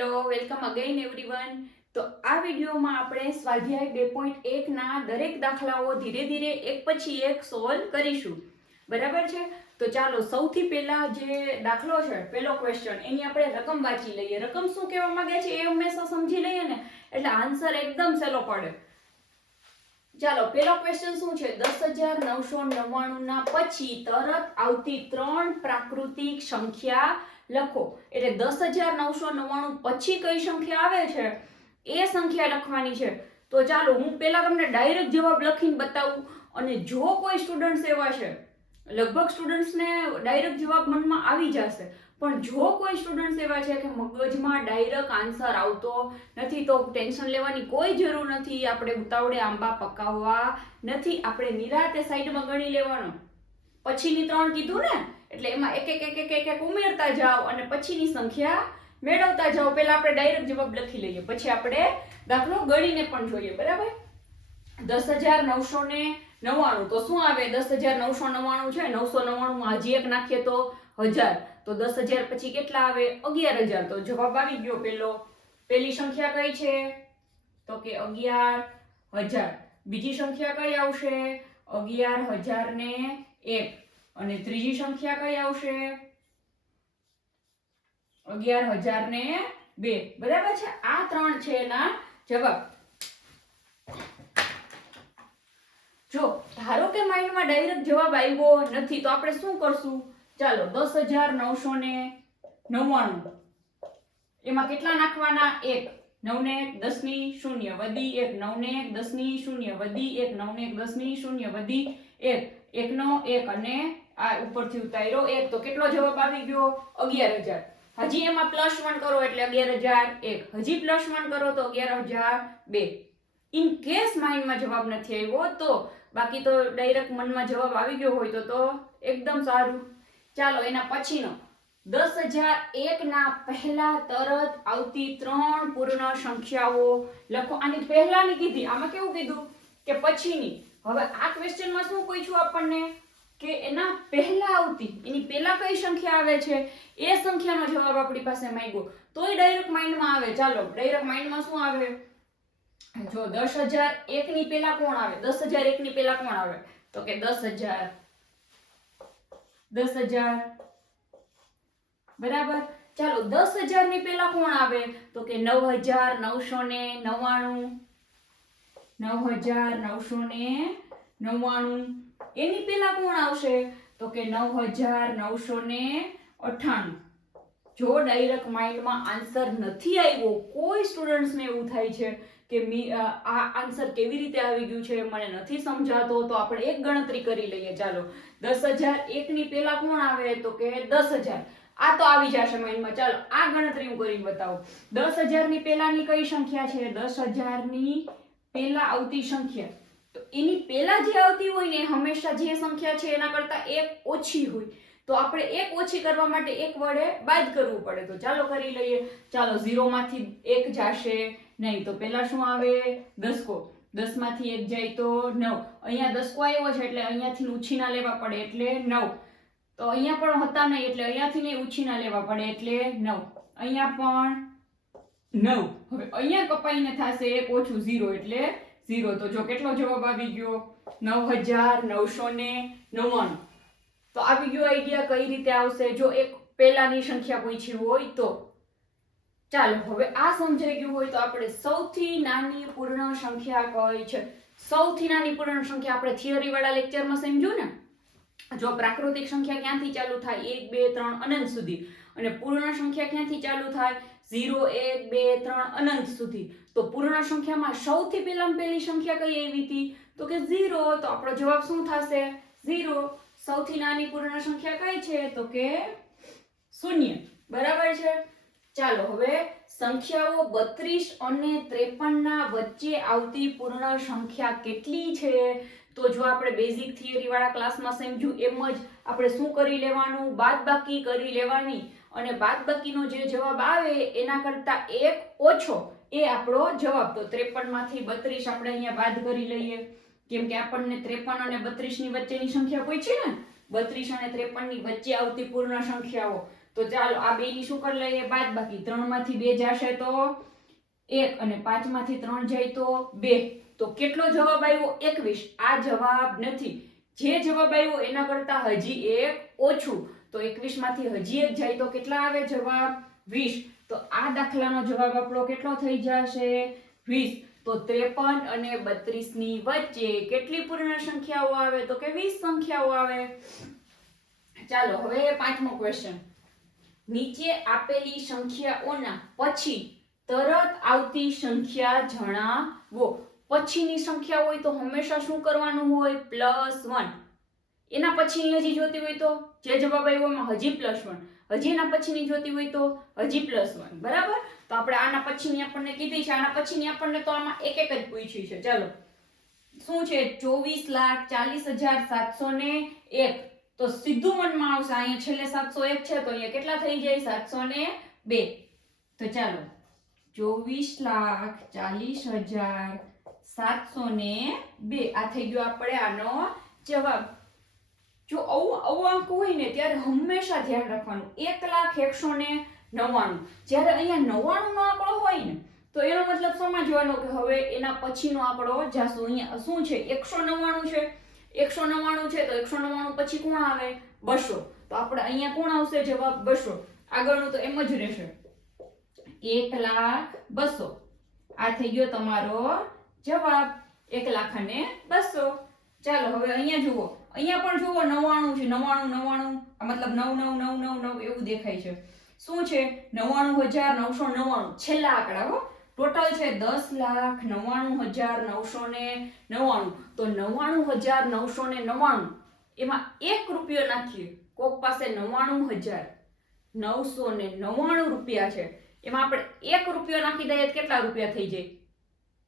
Hello welcome again everyone. તો આ વિડીયોમાં આપણે સ્વાધ્યાય 2.1 ના દરેક દાખલાઓ ધીરે ધીરે એક પછી એક સોલ્વ કરીશું, બરાબર છે। તો ચાલો સૌથી પહેલા જે દાખલો છે, પહેલો ક્વેશ્ચન, એની આપણે રકમ વાંચી લઈએ। રકમ શું કહેવા માંગે છે એ હંમેશા સમજી લઈએ ને એટલે આન્સર એકદમ સહેલો પડે। ચાલો પહેલો ક્વેશ્ચન શું છે, 10,999 ના પછી તરત આવતી ત્રણ પ્રાકૃતિક સંખ્યા લખો। એટલે 10,999 પછી કઈ સંખ્યા આવે છે એ સંખ્યા લખવાની છે। તો ચાલો હું પહેલા તમને ડાયરેક્ટ જવાબ લખીને બતાવું, અને જો કોઈ સ્ટુડન્ટ્સ એવા છે, લગભગ સ્ટુડન્ટ્સને ડાયરેક્ટ જવાબ મનમાં આવી જશે, પણ જો કોઈ સ્ટુડન્ટ્સ એવા છે કે મગજમાં ડાયરેક્ટ આન્સર આવતો નથી તો ટેન્શન લેવાની કોઈ જરૂર નથી। આપણે ઉતાવળે આંબા પકાવવા નથી, આપણે નિરાતે સાઈડમાં ગણી લેવાનો। પછીની ત્રણ કીધું ને એટલે એમાં એક એક ઉમેરતા જાઓ અને પછીની સંખ્યા મેળવતા જાઓ। પહેલા આપણે ડાયરેક્ટ જવાબ લખી લઈએ, પછી આપણે દાખલો ગણીને પણ જોઈએ, બરાબર। 10,999 તો શું આવે, 10,999 છે, 999 માં હજી એક નાખીએ તો 1000, તો 10,000 પછી કેટલા આવે, 11,000। તો જવાબ આવી ગયો। પહેલી સંખ્યા કઈ છે તો કે 11,000। બીજી સંખ્યા કઈ આવશે, 11,001। અને ત્રીજી સંખ્યા કઈ આવશે, 11,002, બરાબર છે। આ ત્રણ છે એના જવાબ। જો ધારો કે માઇન્ડમાં ડાયરેક્ટ જવાબ આવ્યો નથી તો આપણે શું કરશું, ચાલો 10,999 એમાં કેટલા નાખવાના, 1, 9 ને 1 10 ની 0 વધી 1, 9 ને 1 10 ની 0 વધી 1, 9 ને 1 10 ની 0 વધી 1, 1 નો 1 અને આ ઉપરથી ઉતાર્યો 1, તો કેટલો જવાબ આવી ગયો, 11,000। હજી એમાં +1 કરો એટલે 11,001, હજી +1 કરો તો 11,002। ઇન કેસ માઇન્ડમાં જવાબ નથી આવ્યો તો, બાકી તો ડાયરેક્ટ મનમાં જવાબ આવી ગયો હોય તો એકદમ સારું। ચાલો એના પછીનો 10,001 ના પહેલા તરત આવતી ત્રણ પૂર્ણ સંખ્યાઓ લખો। આની પહેલાની કીધી, આમાં કેવું કીધું કે પછીની। હવે આ ક્વેશ્ચનમાં શું પૂછ્યું આપણને કે એના પહેલા આવતી, એની પહેલા કઈ સંખ્યા આવે છે એ સંખ્યાનો જવાબ આપણી પાસે માંગ્યો, તોય ડાયરેક્ટ માઇન્ડમાં આવે। ચાલો ડાયરેક્ટ માઇન્ડમાં શું આવે, જો 10,001 ની પહેલા કોણ આવે, 10,001 ની પહેલા કોણ આવે તો કે 10,000, 10,000, બરાબર। ચાલો 10,000 ની પહેલા કોણ આવે તો કે 9,999, 9,999। એની પહેલા કોણ આવશે તો કે 9,998। જો ડાયરેક્ટ માઇન્ડમાં આન્સર નથી આવ્યો, કોઈ સ્ટુડન્ટ્સ ને એવું થાય છે કે આ આન્સર કેવી રીતે આવી ગયું છે મને નથી સમજાતો, તો આપણે એક ગણતરી કરી લઈએ। ચાલો 10,001 ની પહેલા કોણ આવે તો કે 10,000, આ તો આવી જશે માઇન્ડમાં। ચાલો આ ગણતરી હું કરીને બતાવું। 10,000 ની પહેલાની કઈ સંખ્યા છે, 10,000 ની પહેલા આવતી સંખ્યા, તો એની પહેલા જે આવતી હોય ને હંમેશા જે સંખ્યા છે એના કરતા એક ઓછી હોય, તો આપણે એક ઓછી કરવા માટે એક વડે બાદ કરવું પડે। તો ચાલો કરી લઈએ। ચાલો 0 માંથી 1 જાશે નહીં, તો પહેલા શું આવે, દસકો, 10 માંથી 1 જાય તો 9, અહીંયા દસકો આવ્યો છે એટલે અહીંયાથી ઉછીના લેવા પડે એટલે 9, તો અહીંયા પણ હતા નહીં એટલે અહીંયાથી ને ઉછીના લેવા પડે એટલે 9, અહીંયા પણ 9, હવે અહીંયા કપાઈને થશે એક ઓછું 0 એટલે 0, તો જો કેટલો જવાબ આવી ગયો, 9,999। તો આવી ગયો આઈડિયા કઈ રીતે આવશે જો એક પહેલાની સંખ્યા પૂછી હોય તો। ચાલો હવે આ સમજાઈ ગયું હોય તો આપણે સૌથી નાની પૂર્ણ સંખ્યા કઈ છે, સૌથી નાની પૂર્ણ સંખ્યા આપણે થિયરી વાળા લેક્ચરમાં સમજ્યું ને, જો પ્રાકૃતિક સંખ્યા ક્યાંથી ચાલુ થાય, 1 2 3 અનંત સુધી, અને પૂર્ણ સંખ્યા ક્યાંથી ચાલુ થાય, 0 1 2 3 અનંત સુધી। તો પૂર્ણ સંખ્યામાં સૌથી પહેલી સંખ્યા કઈ આવી હતી તો કે 0, તો આપણો જવાબ શું થશે, 0। સૌથી નાની પૂર્ણ સંખ્યા કઈ છે તો કે 0, બરાબર છે। ચાલો હવે સંખ્યાઓ 32 અને 53 ના વચ્ચે આવતી પૂર્ણ સંખ્યા કેટલી છે, તો જો આપણે બેઝિક થિયરી વાળા ક્લાસમાં સમજ્યું એમ જ આપણે શું કરી લેવાનું, બાદબાકી કરી લેવાની, અને બાદબાકીનો જે જવાબ આવે એના કરતા એક ઓછો એ આપણો જવાબ। તો 53 માંથી 32 આપણે અહીંયા બાદ કરી લઈએ, કેમ કે આપણને 53 અને 32 ની વચ્ચેની સંખ્યા પૂછી ને, 32 અને 53 ની વચ્ચે આવતી પૂર્ણ સંખ્યાઓ, તો ચાલો આ બેની શું કરી લઈએ બાદબાકી 3 માંથી 2 જશે તો 1 અને 5 માંથી 3 જાય તો 2 તો કેટલો જવાબ આવ્યો 21 આ જવાબ નથી જે જવાબ આવ્યો એના કરતા હજી એક ઓછું તો 21 માંથી હજી એક જાય તો કેટલા આવે જવાબ 20 તો આ દાખલાનો જવાબ આપણો કેટલો થઈ જશે 20 તો 53 અને 32 ની વચ્ચે કેટલી પૂર્ણ સંખ્યાઓ આવે તો કે 20 સંખ્યાઓ આવે ચાલો હવે પાંચમો ક્વેશ્ચન નીચે આપેલી સંખ્યાઓના પછી તરત આવતી સંખ્યા જણાવો પછીની સંખ્યા હોય તો હંમેશા શું કરવાનું હોય +1 એના પછીની હજી જોતી હોય તો જે જવાબ આવ્યો એમાં હજી +1 હજી એના પછીની જોતી હોય તો હજી +1 બરાબર તો આપણે આના પછીની આપણને કીધી છે આના પછીની આપણને તો આમાં એક એક જ પૂછી છે ચાલો શું છે 24,40,701 તો સીધું મનમાં આવશે અહીંયા છેલ્લે 701 છે તો અહીંયા કેટલા થઈ જાય 702 તો ચાલો 24,40,702 આ થઈ ગયો આપણે આનો જવાબ જો આવું અંક હોય ને ત્યારે હંમેશા ધ્યાન રાખવાનું 1,01,99 જ્યારે અહીંયા 99 નો આંકડો હોય ને તો એનો મતલબ સમજવાનો કે હવે એના પછીનો આંકડો જાશું અહીંયા શું છે 199 છે 199 છે તો 199 પછી કોણ આવે 200 તો આપણે અહીંયા કોણ આવશે જવાબ 200 આગળનું તો એમ જ રહેશે 1,02,000 આ થઈ ગયો તમારો જવાબ 1,02,000 ચાલો હવે અહીંયા જુઓ અહીંયા પણ જુઓ 99 છે 99 આ મતલબ 99999 એવું દેખાય છે શું છે 99,999 છેલ્લા આંકડા હો ટોટલ છે 10,99,999 તો 99,999 એમાં 1 રૂપિયો નાખીએ કોક પાસે 99,999 રૂપિયા છે એમાં આપણે 1 રૂપિયો નાખી દઈએ તો કેટલા રૂપિયા થઈ જાય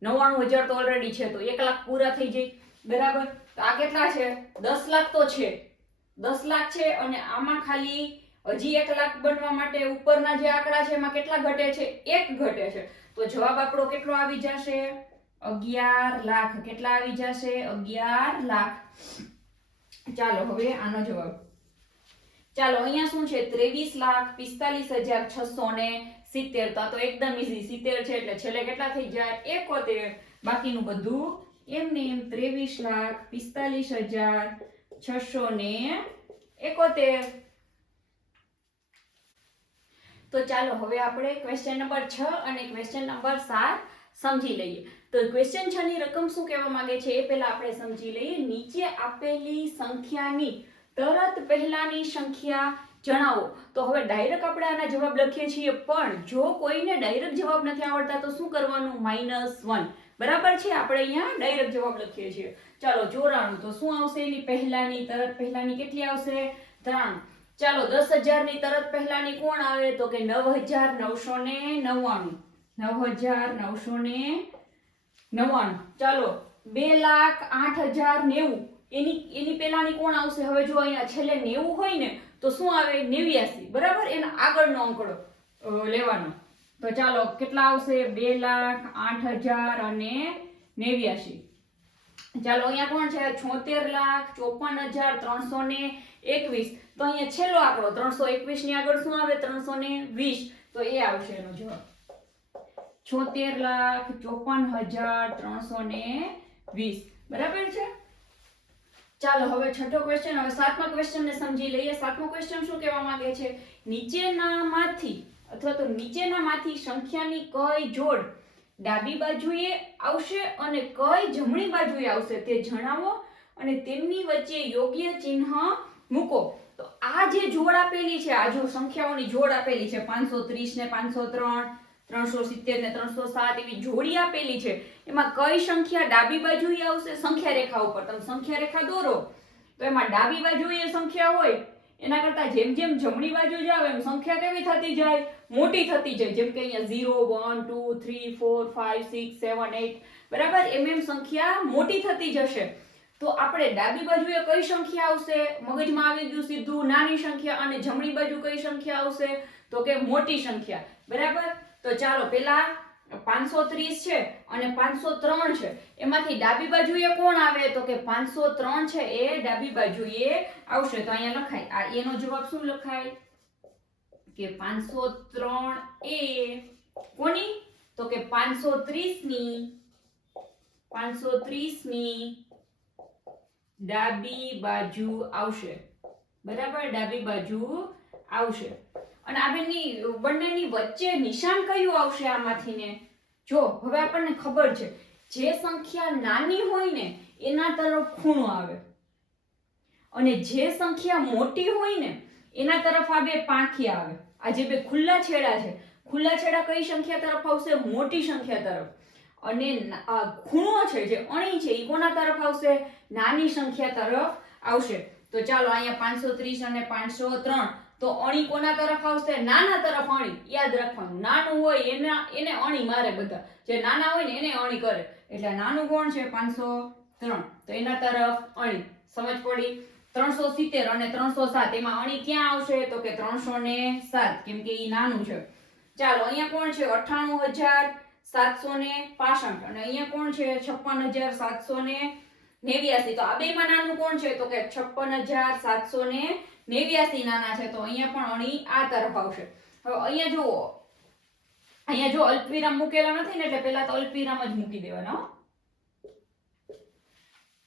99,000 તો ઓલરેડી છે તો 1 લાખ પૂરા થઈ જાય બરાબર તો આ કેટલા છે 10 લાખ તો છે 10 લાખ છે અને આમાં ખાલી હજી 1 લાખ બનવા માટે ઉપરના જે આંકડા છે એમાં કેટલા ઘટે છે 1 ઘટે છે તો જવાબ આપણો કેટલો આવી જશે 11 લાખ કેટલા આવી જશે 11 લાખ ચાલો હવે આનો જવાબ ચાલો અહીંયા શું છે 23,45,670 તો એકદમ ઈઝી 70 છે એટલે છેલ્લે કેટલા થઈ જાય 71 બાકીનું બધું એમને એમ 23,45,671 તો ચાલો હવે આપણે ક્વેશ્ચન નંબર 6 અને ક્વેશ્ચન નંબર 7 સમજી લઈએ તો ક્વેશ્ચન 6 ની રકમ શું કહેવા માંગે છે એ પહેલા આપણે સમજી લઈએ નીચે આપેલી સંખ્યાની તરત પહેલાની સંખ્યા જણાવો તો હવે ડાયરેક્ટ આપણે આના જવાબ લખીએ છીએ પણ જો કોઈને ડાયરેક્ટ જવાબ નથી આવડતા તો શું કરવાનું -1 બરાબર છે આપણે અહીંયા ડાયરેક્ટ જવાબ લખીએ છીએ ચાલો 94 તો શું આવશે એની પહેલાની તરત પહેલાની કેટલી આવશે 3 ચાલો 10,000 ની તરત પહેલાની કોણ આવે તો કે 9,999 9,999 ચાલો 2,08,090 એની પહેલાની કોણ આવશે હવે જો અહીંયા છેલ્લે 90 હોય ને તો શું આવે 89 બરાબર એના આગળનો આંકડો લેવાનો તો ચાલો કેટલા આવશે 2,08,000 અને 89 ચાલો અહીંયા કોણ છે 76,54,321 તો અહીંયા છેલ્લો આંકડો 321 ની આગળ શું આવે 320 તો એ આવશે એનો જવાબ 76,54,320 બરાબર છે ચાલો હવે છઠ્ઠો ક્વેશ્ચન હવે સાતમા ક્વેશ્ચન ને સમજી લઈએ સાતમો ક્વેશ્ચન શું કહેવા માંગે છે નીચેનામાંથી અથવા તો નીચેનામાંથી સંખ્યાની કઈ જોડ ડાબી બાજુએ આવશે અને કઈ જમણી બાજુએ આવશે તે જણાવો અને તેમની વચ્ચે યોગ્ય ચિહ્ન મૂકો તો આ જે જોડ આપેલી છે આ જો સંખ્યાઓની જોડ આપેલી છે 530 ને 503 370 ને 307 એવી જોડી આપેલી છે એમાં કઈ સંખ્યા ડાબી બાજુએ આવશે સંખ્યા રેખા ઉપર તમે સંખ્યા રેખા દોરો તો એમાં ડાબી બાજુએ સંખ્યા હોય એના કરતા જેમ જેમ જમણી બાજુ જાવ એમ સંખ્યા કેવી થતી જાય મોટી થતી જાય જેમ કે અહીંયા 0 1 2 3 4 5 6 7 8 બરાબર એમ સંખ્યા મોટી થતી જશે તો આપણે ડાબી બાજુએ કઈ સંખ્યા આવશે મગજમાં આવી ગયું સીધું નાની સંખ્યા અને જમણી બાજુ કઈ સંખ્યા આવશે તો કે મોટી સંખ્યા બરાબર તો ચાલો પેલા 530 છે અને 503 છે એમાંથી ડાબી બાજુએ કોણ આવે તો કે 503 છે એ ડાબી બાજુએ આવશે તો અહીંયા લખાય આ એનો જવાબ શું લખાય કે 503 એ કોની? તો કે 530 ની ડાબી બાજુ આવશે. બરાબર, ડાબી બાજુ આવશે. અને આ બંનેની વચ્ચે નિશાન કયું આવશે આમાંથી ને? જો હવે આપણને ખબર છે જે સંખ્યા નાની હોય ને એના તરફ ખૂણો આવે અને જે સંખ્યા મોટી હોય ને એના તરફ આ બે પાંખિયા આવે. આ જે બે ખુલ્લા છેડા છે, ખુલ્લા છેડા કઈ સંખ્યા તરફ આવશે? મોટી સંખ્યા તરફ. અને આ ખૂણો છે જે અણી છે એ કોના તરફ આવશે? નાની સંખ્યા તરફ આવશે. તો ચાલો અહીંયા 530 અને 503, તો અણી કોના તરફ આવશે? નાના તરફ અણી. યાદ રાખવાનું, નાનું હોય એને અણી મારે, બધા જે નાના હોય ને એને અણી કરે. એટલે નાનું કોણ છે? 503, તો એના તરફ અણી. સમજ પડી? 370 અને 307 એમાં અણી ક્યાં આવશે? તો કે 307, કેમ કે ઈ નાનું છે. ચાલો અહીંયા કોણ છે? 98765 અને અહીંયા કોણ છે? 56789. તો આ બેમાં નાનું કોણ છે? તો કે 56789 નાના છે. તો અહીંયા પણ અણી આ તરફ આવશે. હવે અહીંયા જુઓ, અહીંયા જો અલ્પવિરામ મૂકેલા નથી ને એટલે પહેલા તો અલ્પવિરામ જ મૂકી દેવાના. હો,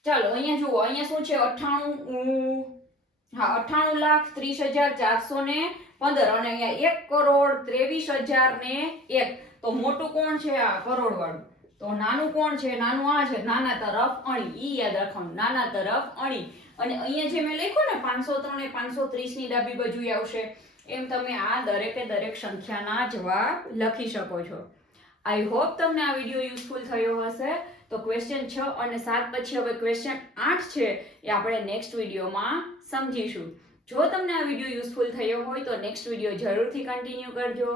ચાલો અહીંયા જુઓ, અહીંયા શું છે? 98,30,415 અને અહીંયા 1,23,001. તો મોટું કોણ છે? આ કરોડ વાળું. તો નાનું કોણ છે? નાનું આ છે, નાના તરફ અણી. ઈ યાદ રાખવાનું, નાના તરફ અણી. અને અહીંયા જે મેં લખ્યું ને 503 એ 530 ની ડાબી બાજુએ આવશે, એમ તમે આ દરેકે દરેક સંખ્યાના જવાબ લખી શકો છો. આઈ હોપ તમને આ વિડીયો યુઝફુલ થયો હશે. તો ક્વેશ્ચન 6 અને 7 પછી હવે ક્વેશ્ચન 8 છે એ આપણે નેક્સ્ટ વિડીયોમાં સમજીશું. જો તમને આ વિડીયો યુઝફુલ થયો હોય તો નેક્સ્ટ વિડીયો જરૂરથી કન્ટિન્યુ કરજો.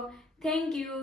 Thank you.